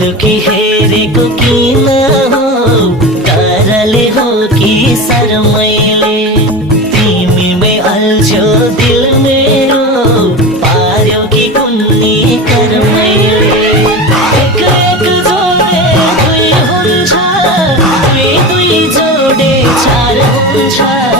लुकी हेरेको किन हो, डरले हो कि शरमैले? तिमीमै अल्झ्यो दिल मेरो, पार्यो कि कुन्नी कर्मैले? एक एक जोडे दुई हुन्छ, दुई दुई जोडे चार हुन्छ।